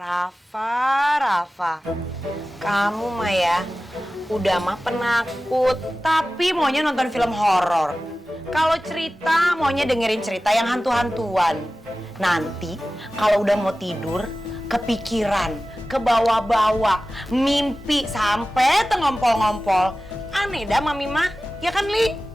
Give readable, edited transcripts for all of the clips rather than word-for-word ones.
Rafa, kamu mah ya udah mah penakut, tapi maunya nonton film horor. Kalau cerita maunya dengerin cerita yang hantu-hantuan. Nanti kalau udah mau tidur, kepikiran, kebawa-bawa, mimpi sampai tengompol-ngompol. Aneh dah Mami mah, ya kan Li?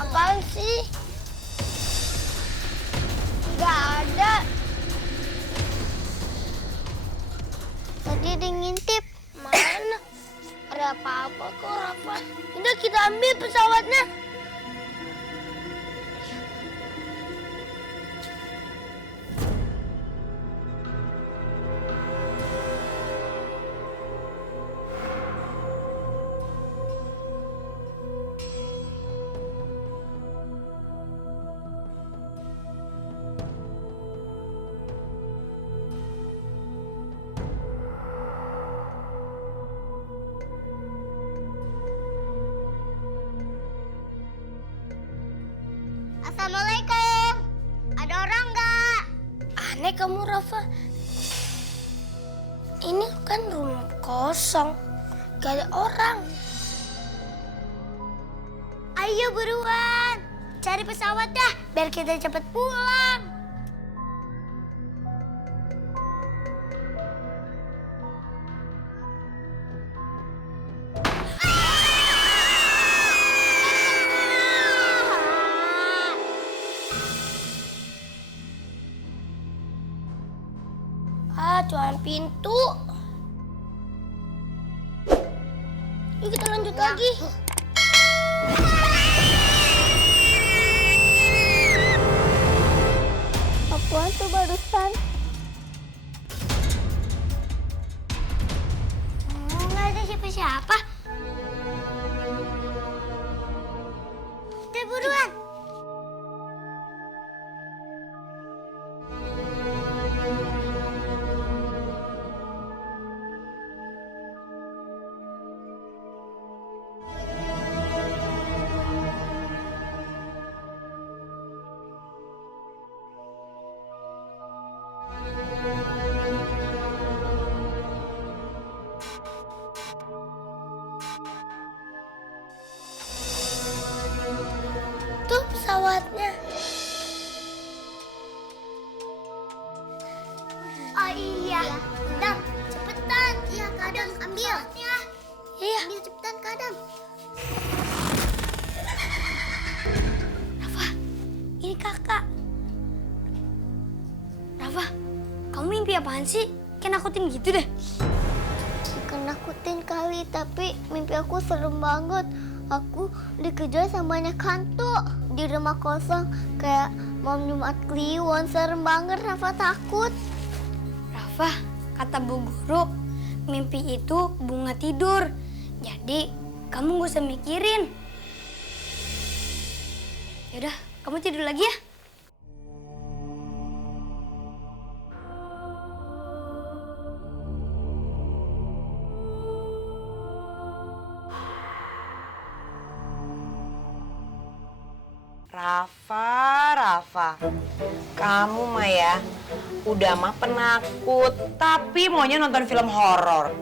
Apaan sih? Gak ada. Tadi ada yang ngintip. Mana? Ada apa-apa kok, Rafa? Udah kita ambil pesawatnya. Assalamualaikum. Ada orang nggak? Aneh kamu, Rafa. Ini kan rumah kosong. Gak ada orang. Ayo buruan. Cari pesawat dah, biar kita cepet pulang. Cuma pintu. Yuk kita lanjut lagi. Apaan tuh barusan? Nggak ada siapa-siapa. Udah buruan. Tuh pesawatnya. Oh iya. Kadam, cepetan. Iya, Kadam ambil. Iya. Ambil cepetan, Kadam. Rafa, ini kakak. Rafa, kamu mimpi apaan sih? Kayak nakutin gitu deh. Bukan nakutin kali, tapi mimpi aku serem banget. Aku dikejar sama banyak hantu di rumah kosong kayak Malam Jumat Kliwon. Serem banget, Rafa takut. Rafa, kata Bu Guru, mimpi itu bunga tidur. Jadi kamu gak usah mikirin. Yaudah, kamu tidur lagi ya. Rafa, kamu mah ya udah mah penakut, tapi maunya nonton film horor.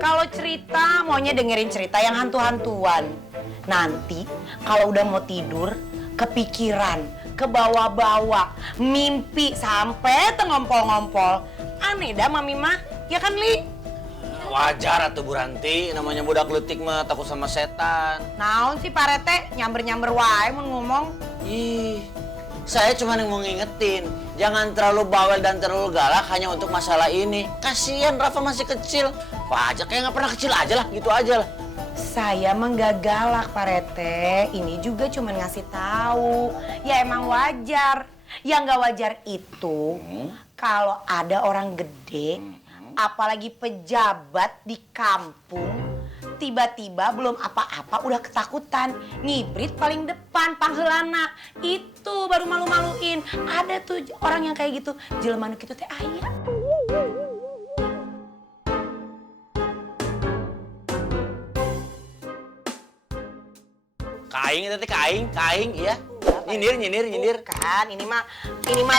Kalau cerita maunya dengerin cerita yang hantu-hantuan. Nanti kalau udah mau tidur, kepikiran, kebawa-bawa, mimpi sampai tengompol-ngompol. Aneh dah Mami mah, ya kan Li? Wajar atuh Bu Ranti, namanya budak leutik mah takut sama setan. Naon sih Pak Rete, nyamber-nyamber wae mun ngomong. Ih, saya cuma mau ngingetin, jangan terlalu bawel dan terlalu galak hanya untuk masalah ini. Kasihan Rafa masih kecil, wajar kayak nggak pernah kecil aja lah, gitu aja lah. Saya mah nggak galak Pak Rete, ini juga cuma ngasih tahu. Ya emang wajar. Yang nggak wajar itu kalau ada orang gede, apalagi pejabat di kampung, tiba-tiba belum apa-apa udah ketakutan, ngibrit paling depan pangheulana. Itu baru malu-maluin. Ada tuh orang yang kayak gitu, jelema nu kitu teh aya. Kaing teh kaing ya. Nyindir. Kan, ini mah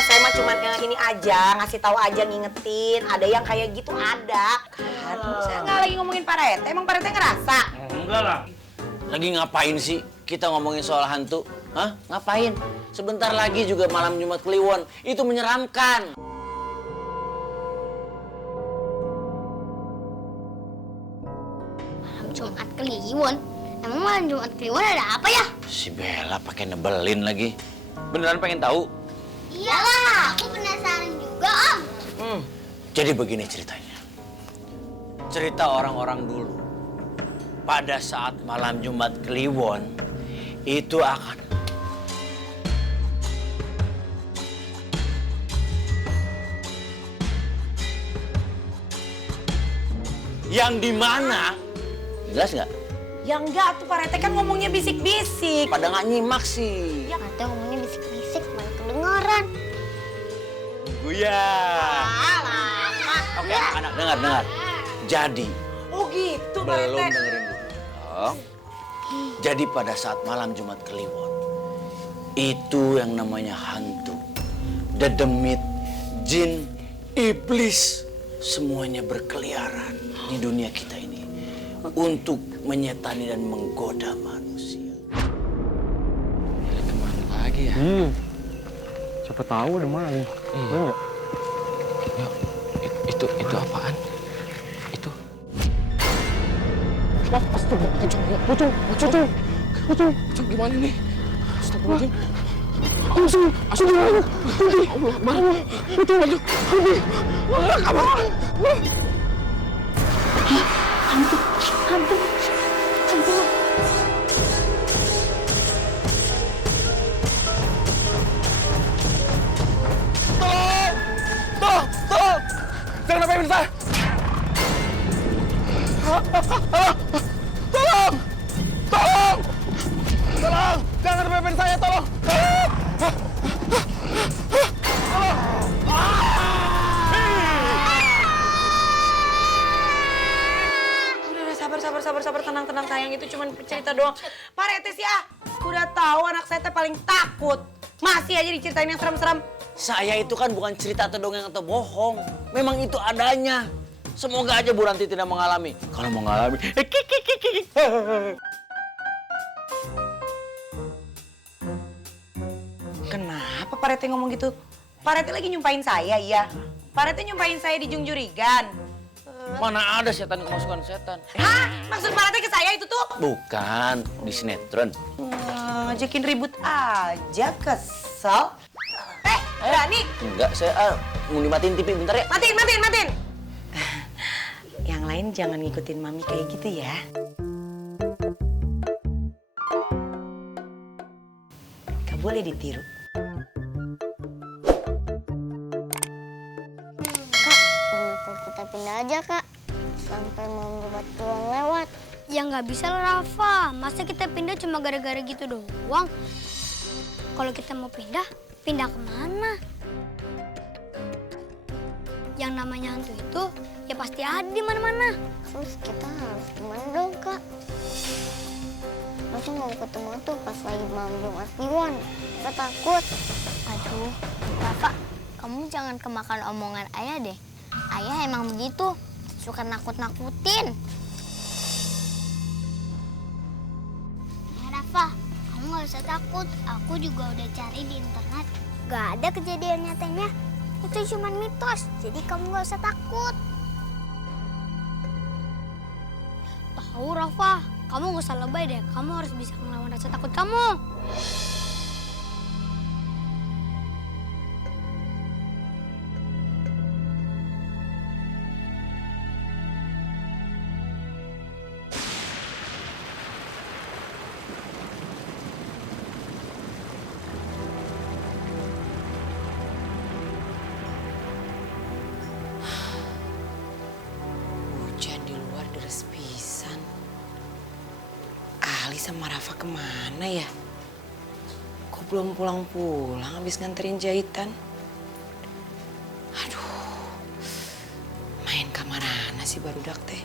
saya mah cuman ini aja, ngasih tahu aja, ngingetin. Ada yang kayak gitu ada. Kan, saya nggak lagi ngomongin Pak Rete. Emang Pak Rete ngerasa? Enggak lah. Lagi ngapain sih kita ngomongin soal hantu? Hah? Ngapain? Sebentar lagi juga malam Jumat Kliwon. Itu menyeramkan. Malam Jumat Kliwon? Emang malam Jumat Kliwon ada apa ya? Si Bella pakai nebelin lagi. Beneran pengen tahu? Iyalah, aku penasaran juga, Om. Jadi begini ceritanya. Cerita orang-orang dulu. Pada saat malam Jumat Kliwon, itu akan yang di mana? Jelas nggak? Ya enggak tuh Pak Rete kan ngomongnya bisik-bisik. Pada nggak nyimak sih. Ya. Kata ngomongnya bisik-bisik, malah kedengaran. Guya. Oke, anak-anak dengar. Jadi, Oh gitu Pak belum Rete. dengerin dulu. Oh. Jadi pada saat malam Jumat Kliwon, itu yang namanya hantu, dedemit, jin, iblis, semuanya berkeliaran di dunia kita ini untuk menyetani dan menggoda manusia. Kemana lagi ya? Siapa tahu ada mana nih? Enggak. Ya, itu apaan? Itu. Pocong, gimana nih? Astagfirullahaladzim. Astagfirullahaladzim. Allah, mana? Pocong. Hantu. Tolong! Jangan apa-apain saya! Tolong! Jangan apa-apain saya, tolong! Udah sabar, tenang sayang, itu cuma cerita doang. Pak Rete sih udah tahu anak saya teh paling takut. Masih aja diceritain yang serem-serem. Saya itu kan bukan cerita atau dongeng atau bohong. Memang itu adanya. Semoga aja Bu Ranti tidak mengalami. Kalau mengalami, Kenapa Pak Rete ngomong gitu? Pak Rete lagi nyumpain saya, iya. Pak Rete nyumpain saya di Jungjurigan. mana ada setan kemasukan setan? Hah? Maksud Pak Rete ke saya itu tuh? Bukan, di sinetron. Ngajakin ribut aja, kesel. Berani? Enggak, saya mau dimatiin TV bentar ya. Matiin. Yang lain jangan ngikutin Mami kayak gitu ya. Gak boleh ditiru. Kak, kita pindah aja, Kak. Sampai mau buat pulang lewat. Ya nggak bisa lah, Rafa. Masa kita pindah cuma gara-gara gitu doang? Kalau kita mau pindah kemana? Yang namanya hantu itu ya pasti ada di mana-mana. Terus kita harus gimana dong, Kak? Masa mau ketemu tuh pas lagi malam Jumat Kliwon? Kita takut. Aduh, Rafa, kamu jangan kemakan omongan ayah deh. Ayah emang begitu, suka nakut-nakutin. Ya, Rafa, kamu gak usah takut. Aku juga udah cari di internet. Gak ada kejadian nyatanya. Itu cuma mitos, jadi kamu gak usah takut. Tahu, Rafa, kamu gak usah lebay deh. Kamu harus bisa ngelawan rasa takut kamu. Hujan di luar deras pisan. Ali sama Rafa kemana ya? Kok belum pulang-pulang habis nganterin jahitan? Aduh, main ke mana sih barudak teh?